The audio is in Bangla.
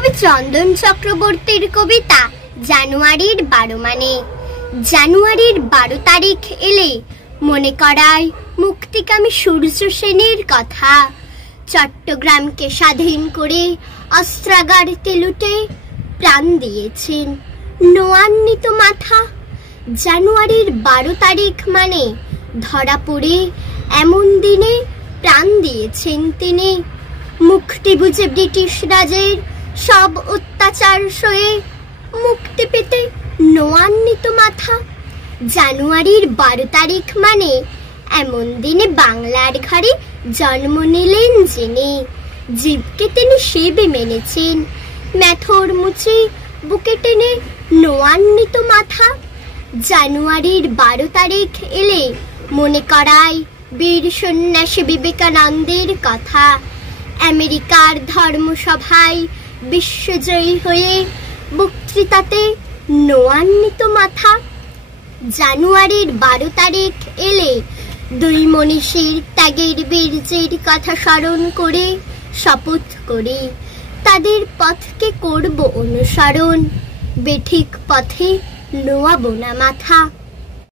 কবি চন্দন চক্রবর্তীর কবিতা জানুয়ারির 12 মানে। জানুয়ারির 12 তারিখ এলে মনে করায় মুক্তিকামী সূর্য সেনের কথা। চট্টগ্রামকে স্বাধীন করে অস্ত্রাগারতে লুটে প্রাণ দিয়েছেন নোয়ান্বিত মাথা। জানুয়ারির 12 তারিখ মানে ধরা পড়ে এমন দিনে প্রাণ দিয়েছেন তিনি। মুক্তি বুঝে ব্রিটিশ রাজের সব অত্যাচার সয়ে মুক্তি পেতে নোয়ান্বিত মাথা। জানুয়ারির 12 তারিখ মানে এমন দিনে বাংলার ঘরে জন্ম নিলেন যিনি। জীবকে তিনি শিবে মেনেছেন, মেথর মুছে বুকে টেনে নোয়ান্বিত মাথা। জানুয়ারির 12 তারিখ এলে মনে করায় বীর সন্ন্যাসী বিবেকানন্দের কথা। আমেরিকার ধর্মসভায় বিশ্বজয়ী হয়ে বক্তৃতাতে নোয়ান্বিত মাথা। জানুয়ারির 12 তারিখ এলে দুই মনীষীর ত্যাগের বীর্যের কথা স্মরণ করে শপথ করি তাদের পথকে করব অনুসরণ, বেঠিক পথে নোয়াবো না মাথা।